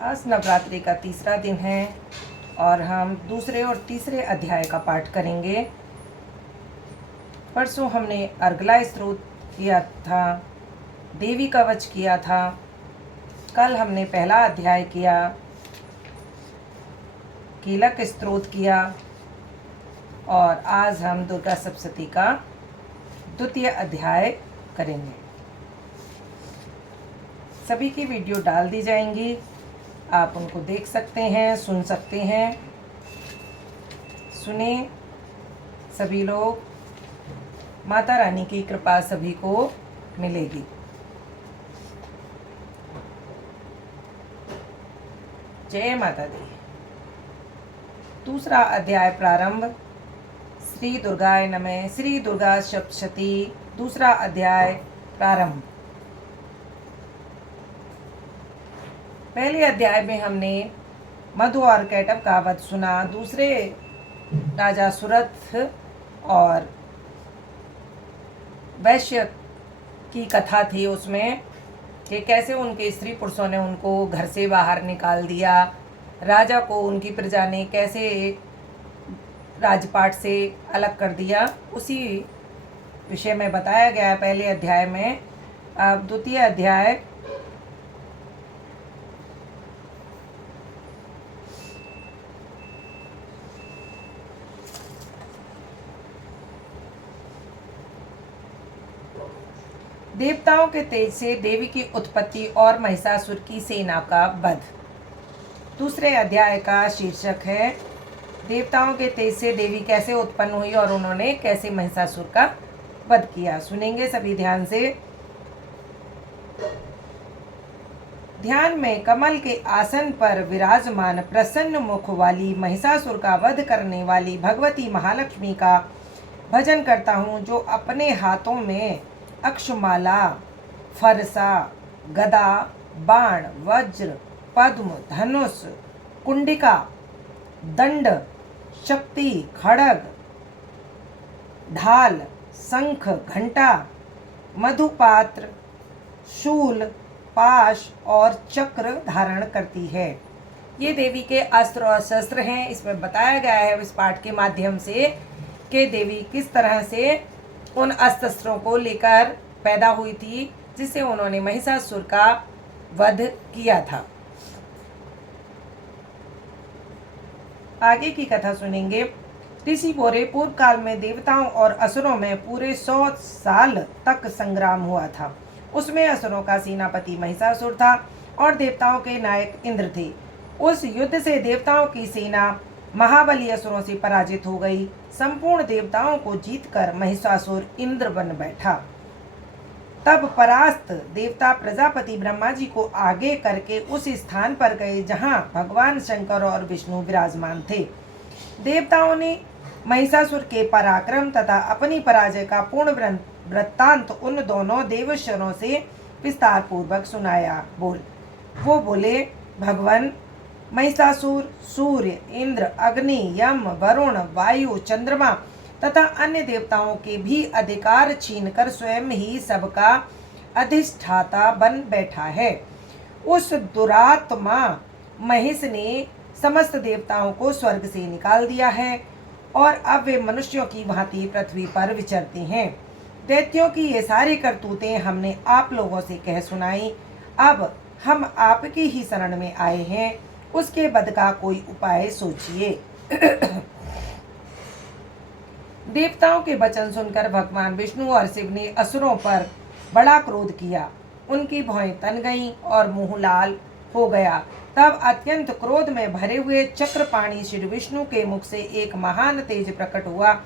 आज नवरात्रि का तीसरा दिन है और हम दूसरे और तीसरे अध्याय का पाठ करेंगे। परसों हमने अर्गला स्तोत्र किया था, देवी कवच किया था। कल हमने पहला अध्याय किया, कीलक स्तोत्र किया और आज हम दुर्गा सप्तशती का द्वितीय अध्याय करेंगे। सभी की वीडियो डाल दी जाएंगी, आप उनको देख सकते हैं, सुन सकते हैं। सुने सभी लोग, माता रानी की कृपा सभी को मिलेगी। जय माता दी। दूसरा अध्याय प्रारंभ। श्री दुर्गाय नमः। श्री दुर्गा सप्तशती दूसरा अध्याय प्रारंभ। पहले अध्याय में हमने मधु और कैटव का वध सुना। दूसरे राजा सुरथ और वैश्य की कथा थी उसमें कि कैसे उनके स्त्री पुरुषों ने उनको घर से बाहर निकाल दिया, राजा को उनकी प्रजा ने कैसे राजपाट से अलग कर दिया, उसी विषय में बताया गया पहले अध्याय में। अब द्वितीय अध्याय देवताओं के तेज से देवी की उत्पत्ति और महिषासुर की सेना का वध। दूसरे अध्याय का शीर्षक है देवताओं के तेज से देवी कैसे उत्पन्न हुई और उन्होंने कैसे महिषासुर का वध किया। सुनेंगे सभी ध्यान से। ध्यान में कमल के आसन पर विराजमान प्रसन्न मुख वाली महिषासुर का वध करने वाली भगवती महालक्ष्मी का भजन करता हूँ, जो अपने हाथों में अक्षमाला, फरसा, गदा, बाण, वज्र, पद्म, धनुष, कुंडिका, दंड, शक्ति, खड़ग, ढाल, शंख, घंटा, मधुपात्र, शूल, पाश और चक्र धारण करती है। ये देवी के अस्त्र और शस्त्र हैं। इसमें बताया गया है इस पाठ के माध्यम से कि देवी किस तरह से उन अस्त्र शस्त्रों को लेकर पैदा हुई थी जिससे उन्होंने महिषासुर का वध किया था। आगे की कथा सुनेंगे। ऋषि बोले, पूर्व काल में देवताओं और असुरों में पूरे 100 साल तक संग्राम हुआ था। उसमें असुरों का सेनापति महिषासुर था और देवताओं के नायक इंद्र थे। उस युद्ध से देवताओं की सेना महाबली असुरों से पराजित हो गई। संपूर्ण देवताओं को जीतकर महिषासुर इंद्र बन बैठा। तब परास्त देवता प्रजापति ब्रह्मा जी को आगे करके उस स्थान पर गए जहां भगवान शंकर और विष्णु विराजमान थे। देवताओं ने महिषासुर के पराक्रम तथा अपनी पराजय का पूर्ण वृत्तांत उन दोनों देवेश्वरों से विस्तार पूर्वक सुनाया। वो बोले, भगवान, महिषासुर सूर्य, इंद्र, अग्नि, यम, वरुण, वायु, चंद्रमा तथा अन्य देवताओं के भी अधिकार छीनकर स्वयं ही सबका अधिष्ठाता बन बैठा है। उस दुरात्मा महिष ने समस्त देवताओं को स्वर्ग से निकाल दिया है और अब वे मनुष्यों की भांति पृथ्वी पर विचरते हैं। दैत्यों की ये सारी करतूतें हमने आप लोगों से कह सुनाई। अब हम आपकी ही शरण में आए हैं, उसके वध का कोई उपाय सोचिए। देवताओं के वचन सुनकर भगवान विष्णु और शिव ने असुरों पर बड़ा क्रोध किया। उनकी भौहें तन गईं और मुंह लाल हो गया। तब अत्यंत क्रोध में भरे हुए चक्रपाणी श्री विष्णु के मुख से एक महान तेज प्रकट हुआ।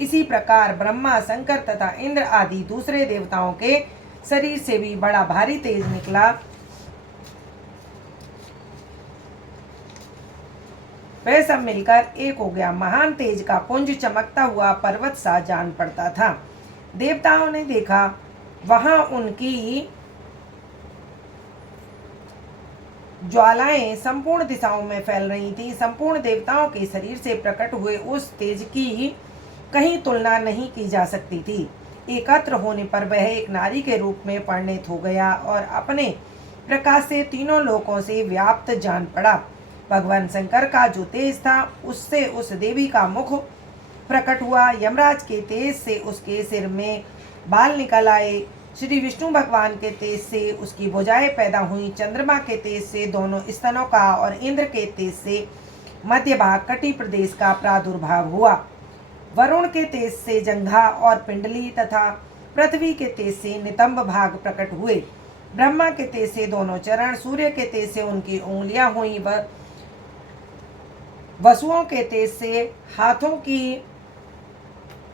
इसी प्रकार ब्रह्मा, शंकर तथा इंद्र आदि दूसरे देवताओं के शरीर से भी बड़ा भारी तेज निकला। वह सब मिलकर एक हो गया। महान तेज का पुंज चमकता हुआ पर्वत सा जान पड़ता था। देवताओं ने देखा, वहां उनकी ज्वालाएं संपूर्ण दिशाओं में फैल रही थी। संपूर्ण देवताओं के शरीर से प्रकट हुए उस तेज की कहीं तुलना नहीं की जा सकती थी। एकत्र होने पर वह एक नारी के रूप में परिणत हो गया और अपने प्रकाश से तीनों लोकों से व्याप्त जान पड़ा। भगवान शंकर का जो तेज था उससे उस देवी का मुख प्रकट हुआ। यमराज के तेज से उसके सिर में बाल निकल आए। श्री विष्णु भगवान के तेज से उसकी भुजाएं पैदा हुई। चंद्रमा के तेज से दोनों स्तनों का और इंद्र के तेज से मध्य भाग कटी प्रदेश का प्रादुर्भाव हुआ। वरुण के तेज से जंघा और पिंडली तथा पृथ्वी के तेज से नितंब भाग प्रकट हुए। ब्रह्मा के तेज से दोनों चरण, सूर्य के तेज से उनकी उंगलियां हुई, वसुओं के तेज से हाथों की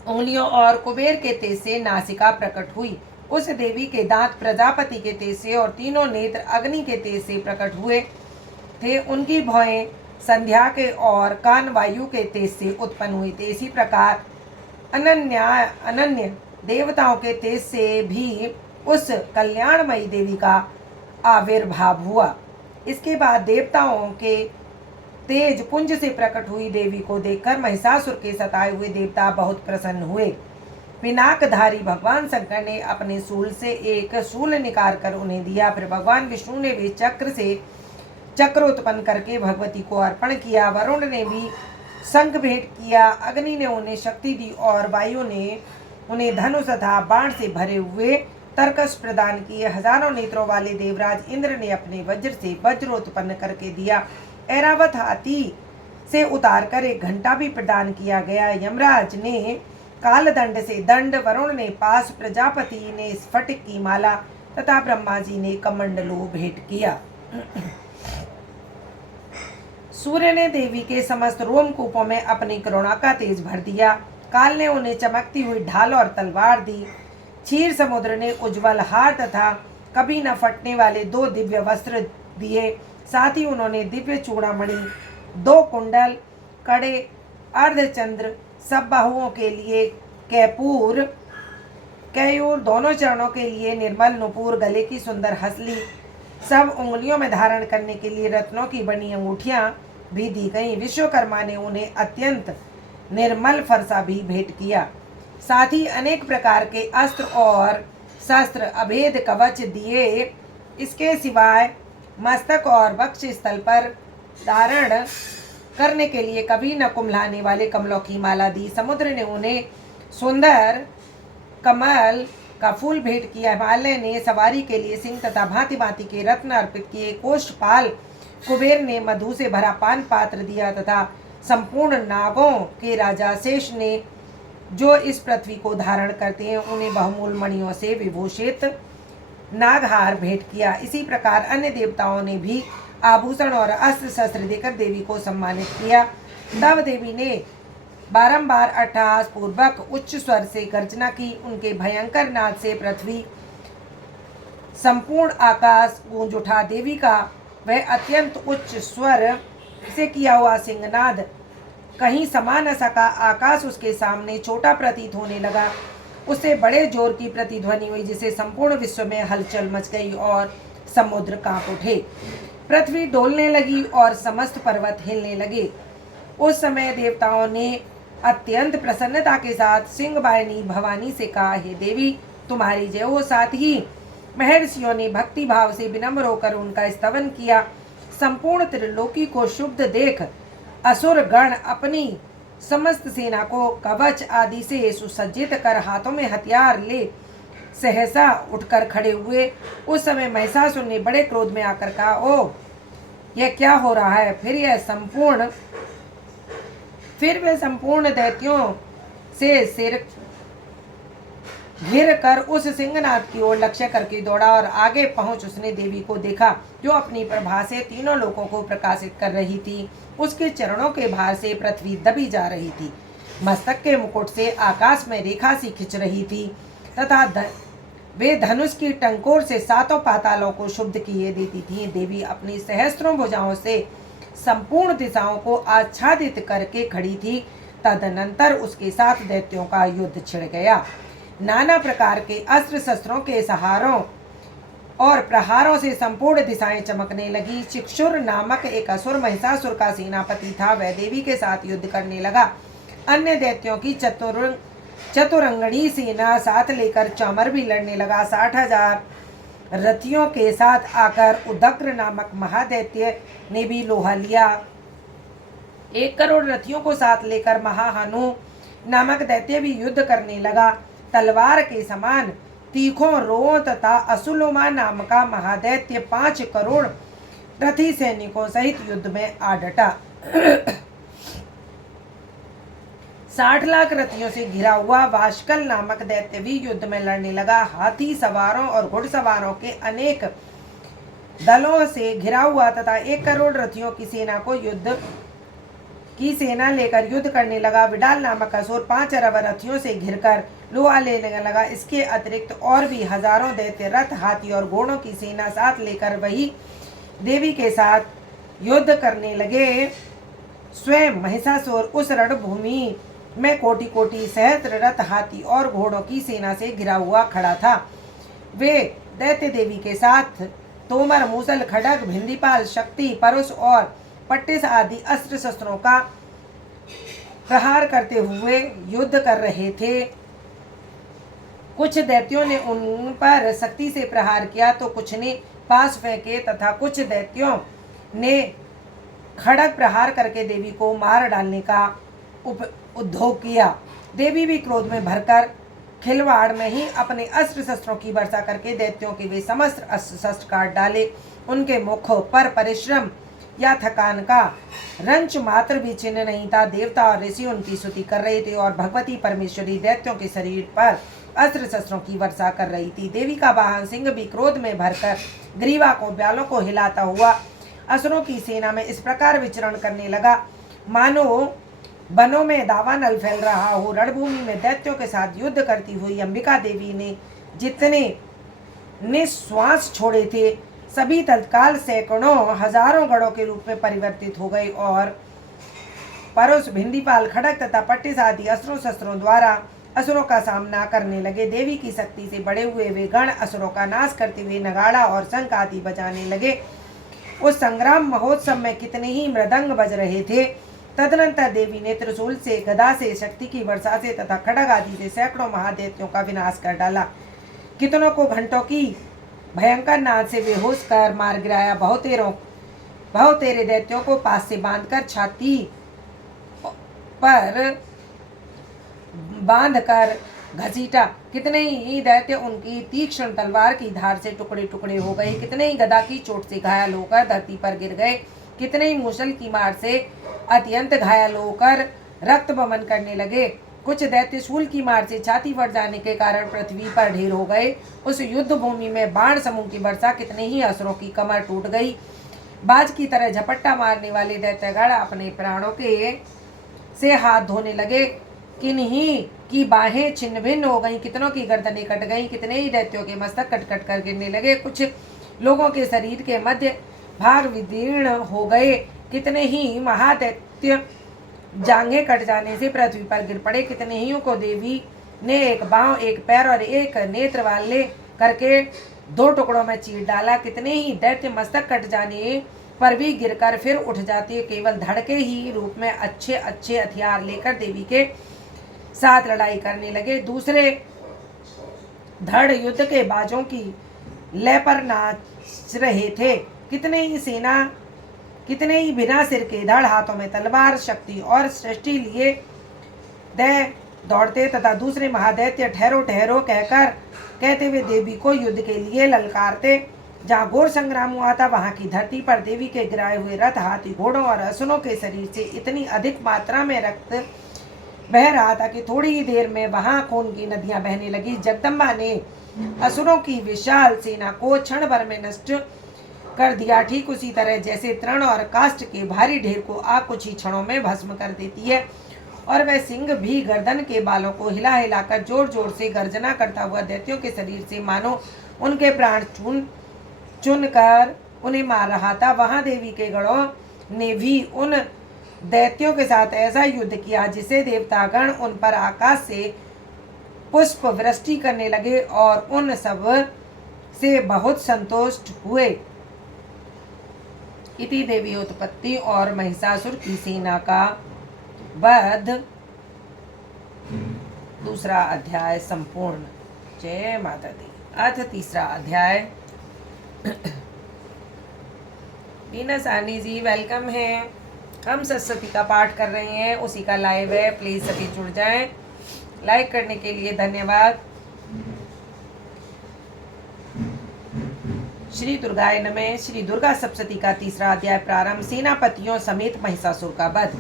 उंगलियों और कुबेर के तेज से नासिका प्रकट हुई। उस देवी के दांत प्रजापति के तेज से और तीनों नेत्र अग्नि के तेज से प्रकट हुए थे। उनकी भौहें संध्या के और कान वायु के तेज से उत्पन्न हुए थे। इसी प्रकार अनन्य देवताओं के तेज से भी उस कल्याणमयी देवी का आविर्भाव हुआ। इसके बाद देवताओं के तेज पुंज से प्रकट हुई देवी को देखकर महिषासुर के सताए हुए देवता बहुत प्रसन्न हुए। पिनाकधारी भगवान शंकर ने अपने शूल से एक शूल निकाल कर उन्हें दिया। फिर भगवान विष्णु ने भी चक्र उत्पन्न करके भगवती को अर्पण किया। वरुण ने भी शंख भेंट किया। अग्नि ने उन्हें शक्ति दी और वायु ने उन्हें धनुष तथा बाण से भरे हुए तरकस प्रदान किए। हजारों नेत्रों वाले देवराज इंद्र ने अपने वज्र से वज्र उत्पन्न करके दिया। ऐरावत हाथी से उतार कर एक घंटा भी प्रदान किया गया। यमराज ने कालदंड से दंड, वरुण ने पास, प्रजापति ने स्फटिक की माला तथा ब्रह्मा जी ने कमंडलू भेंट किया। सूर्य ने देवी के समस्त रोमकूपों में अपनी करुणा का तेज भर दिया। काल ने उन्हें चमकती हुई ढाल और तलवार दी। क्षीर समुद्र ने उज्जवल हार तथा कभी न फटने वाले 2 दिव्य वस्त्र दिए। साथ ही उन्होंने दिव्य चूड़ामणि, 2 कुंडल, कड़े, अर्धचंद्र, सब बाहुओं के लिए कैयूर, दोनों चरणों के लिए निर्मल नुपुर, गले की सुंदर हसली, सब उंगलियों में धारण करने के लिए रत्नों की बनी अंगूठियां भी दी गईं। विश्वकर्मा ने उन्हें अत्यंत निर्मल फरसा भी भेंट किया। साथ ही अनेक प्रकार के अस्त्र और शस्त्र, अभेद कवच दिए। इसके सिवाय मस्तक और वक्ष स्थल पर धारण करने के लिए कभी न कुम्हलाने वाले कमलों की माला दी। समुद्र ने उन्हें सुंदर कमल का फूल भेंट किया। हिमालय ने सवारी के लिए सिंह तथा भांति भांति के रत्न अर्पित किए। कोषपाल कुबेर ने मधु से भरा पान पात्र दिया तथा संपूर्ण नागों के राजा शेष ने, जो इस पृथ्वी को धारण करते हैं, उन्हें बहुमूल्य मणियों से विभूषित नागहार भेंट किया। इसी प्रकार अन्य देवताओं ने भी आभूषण और अस्त्र शस्त्र देकर देवी को सम्मानित किया। तब देवी ने बारंबार अट्टहास पूर्वक उच्च स्वर से गर्जना की। उनके भयंकर नाद से पृथ्वी, संपूर्ण आकाश गूंज उठा। देवी का वह अत्यंत उच्च स्वर से किया हुआ सिंहनाद कहीं समा न सका। आकाश उसके सामने छोटा प्रतीत होने लगा। उससे बड़े जोर की प्रतिध्वनि हुई, जिससे संपूर्ण विश्व में हलचल मच गई और समुद्र कांप उठे। पृथ्वी डोलने लगी और समस्त पर्वत हिलने लगे। उस समय देवताओं ने अत्यंत प्रसन्नता के साथ सिंहवाहिनी भवानी से कहा, हे देवी, तुम्हारी जय हो। साथ ही महर्षियों ने भक्ति भाव से विनम्र होकर उनका स्तवन किया। संपूर्ण त्रिलोकी को शुभ देख असुर गण अपनी समस्त सेना को कवच आदि से सुसज्जित कर हाथों में हथियार ले सहसा उठकर खड़े हुए। उस समय महिषासुर ने बड़े क्रोध में आकर कहा, ओ यह क्या हो रहा है? फिर वे संपूर्ण दैत्यों से सिर घिर कर उस सिंहनाद की ओर लक्ष्य करके दौड़ा और आगे पहुंच उसने देवी को देखा, जो अपनी प्रभा से तीनों लोकों को प्रकाशित कर रही थी। उसके चरणों के भार से पृथ्वी दबी जा रही थी। मस्तक के मुकुट से आकाश में रेखा सी खिंच रही थी तथा वे धनुष की टंकोर से 7 पातालों को शुद्ध किए देती थी। देवी अपनी सहस्त्रों भुजाओं से संपूर्ण दिशाओं को आच्छादित करके खड़ी थी। तदनंतर उसके साथ दैत्यों का युद्ध छिड़ गया। नाना प्रकार के अस्त्र शस्त्रों के सहारों और प्रहारों से संपूर्ण दिशाएं चमकने लगी। चिक्षुर नामक एक असुर महिषासुर का सेनापति था। वह देवी के साथ युद्ध करने लगा। अन्य दैत्यों की चतुरंगणी सेना साथ लेकर चामर भी लड़ने लगा। 60,000 रथियों के साथ आकर उदग्र नामक महादैत्य ने भी लोहा लिया। 1 करोड़ रथियों को साथ लेकर महाहनु नामक दैत्य भी युद्ध करने लगा। तलवार के समान तीखों रोओं तथा असुलोमा नाम का महादैत्य 5 करोड़ रथी सैनिकों सहित युद्ध में आ डटा। 60 लाख रथियों से घिरा हुआ वाशकल नामक दैत्य भी युद्ध में लड़ने लगा। हाथी सवारों और घुड़सवारों के अनेक दलों से घिरा हुआ तथा 1 करोड़ रथियों की सेना लेकर युद्ध करने लगा। विडाल नामक असुर 5 अरब रथियों से घिरकर लोहा लेने लगा। इसके अतिरिक्त और भी हजारों दैत्य रथ, हाथी और घोड़ों की सेना साथ लेकर वही देवी के साथ युद्ध करने लगे। स्वयं महिषासुर उस रणभूमि में कोटि कोटि सहस्त्र रथ, हाथी और घोड़ों की सेना से घिरा हुआ खड़ा था। वे दैत्य देवी के साथ तोमर, मूसल, खड्ग, भिंदीपाल, शक्ति, परुष और पट्टिस आदि अस्त्र शस्त्रों का प्रहार करते हुए युद्ध कर रहे थे। कुछ दैत्यों ने उन पर शक्ति से प्रहार किया तो कुछ ने पास फेंके तथा कुछ दैत्यों ने खड्ग प्रहार करके देवी को मार डालने का उद्योग किया। देवी भी क्रोध में भरकर खिलवाड़ में ही अपने अस्त्र शस्त्रों की वर्षा करके दैत्यों के वे समस्त अस्त्र शस्त्र काट डाले। उनके मुखों पर परिश्रम या थकान का रंच मात्र भी चिन्ह नहीं था। देवता और ऋषि उनकी स्तुति कर रहे थे और भगवती परमेश्वरी दैत्यों के शरीर पर अस्त्र शस्त्रों की वर्षा कर रही थी। देवी का वाहन सिंह भी क्रोध में भरकर ग्रीवा को ब्यालों को हिलाता हुआ असुरों की सेना में इस प्रकार विचरण करने लगा मानो वनों में दावानल फैल रहा हो। रणभूमि में दैत्यों के साथ युद्ध करती हुई अंबिका देवी ने जितने निश्वास छोड़े थे सभी तत्काल सैकड़ों हजारों गढ़ों के रूप में परिवर्तित हो गए और परुष, भिंदीपाल, खड्ग तथा पट्टिस आदि अस्त्रों शस्त्रों द्वारा असुरों का सामना करने लगे। देवी की शक्ति से बड़े हुए वे गण असुरों का नाश करते हुए नगाड़ा और शंख आदि बजाने लगे। उस संग्राम महोत्सव में कितने ही मृदंग बज रहे थे। तदनंतर देवी ने त्रिशूल से, गदा से, शक्ति की वर्षा से तथा खड्ग आदि से सैकड़ों महादैत्यों का विनाश कर डाला। कितनों को घंटों की भयंकर नाद से बेहोश कर मार गिराया। बहुतेरे दैत्यों को पास से बांधकर छाती पर बांधकर घसीटा। कितने ही दैत्य उनकी तीक्ष्ण तलवार की धार से टुकड़े टुकड़े हो गए। कितने ही गदा की चोट से घायल होकर धरती पर गिर गए। कितने ही मूसल की मार से अत्यंत घायल होकर रक्त बमन करने लगे। कुछ दैत्य शूल की मार से छाती फट जाने के कारण पृथ्वी पर ढेर हो गए। उस युद्ध भूमि में बाण समूह की वर्षा कितने ही असुरों की कमर टूट गई। बाज की तरह झपट्टा मारने वाले दैत्यगण अपने प्राणों के से हाथ धोने लगे। किन्हीं की बाहें छिन्न भिन्न हो गईं, कितनों की गर्दनें कट गईं, कितने ही दैत्यों के मस्तक कट कट कर गिरने लगे। कुछ लोगों के शरीर के मध्य भाग विदीर्ण हो गए। कितने ही महादैत्य जांघें कट जाने से पृथ्वी पर गिर पड़े। कितने ही को देवी ने एक पांव, एक पैर और एक नेत्र वाले करके 2 टुकड़ों में चीर डाला। कितने ही दैत्य मस्तक कट जाने पर भी गिरकर फिर उठ जाते, केवल धड़ के ही रूप में अच्छे अच्छे हथियार लेकर देवी के साथ लड़ाई करने लगे। दूसरे धड़ युद्ध के बाजों की लय पर नाच रहे थे। कितने ही बिना सिर के धड़, हाथों में तलवार, शक्ति और सृष्टि लिए दौड़ते तथा दूसरे महादैत्य ठहरो ठहरो कहते हुए देवी को युद्ध के लिए ललकारते। जहाँ घोर संग्राम हुआ था वहाँ की धरती पर देवी के गिराए हुए रथ, हाथी, घोड़ों और असुरों के शरीर से इतनी अधिक मात्रा में रक्त बह रहा था कि थोड़ी ही देर में वहाँ खून की नदियां बहने लगी। जगदम्बा ने असुरों की विशाल सेना को क्षण भर में नष्ट कर दिया। ठीक उसी तरह जैसे तृण और काष्ठ के भारी ढेर को आग कुछ ही क्षणों में भस्म कर देती है। और वह सिंह भी गर्दन के बालों को हिला हिलाकर जोर जोर से गर्जना करता हुआ दैत्यों के शरीर से मानो उनके प्राण चुन कर उन्हें मार रहा था। वहां देवी के गणों ने भी उन दैत्यों के साथ ऐसा युद्ध किया जिसे देवतागण उन पर आकाश से पुष्प वृष्टि करने लगे और उन सब से बहुत संतुष्ट हुए। इति देवी उत्पत्ति और महिषासुर की सेना का वध 2 अध्याय संपूर्ण। जय माता दी। अथ 3 अध्याय बीना सानी जी वेलकम है। हम सरस्वती का पाठ कर रहे हैं, उसी का लाइव है, प्लीज सभी जुड़ जाएं। लाइक करने के लिए धन्यवाद। श्री दुर्गाय नमः। श्री दुर्गा सप्तशती का तीसरा अध्याय प्रारंभ। सेनापतियों समेत महिषासुर का वध।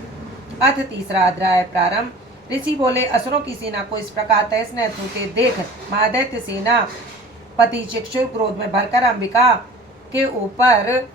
अथ तीसरा अध्याय प्रारंभ। ऋषि बोले, असुरों की सेना को इस प्रकार तहस नहस होते देख महादैत्य सेना पति चक्षुर क्रोध में भरकर अंबिका के ऊपर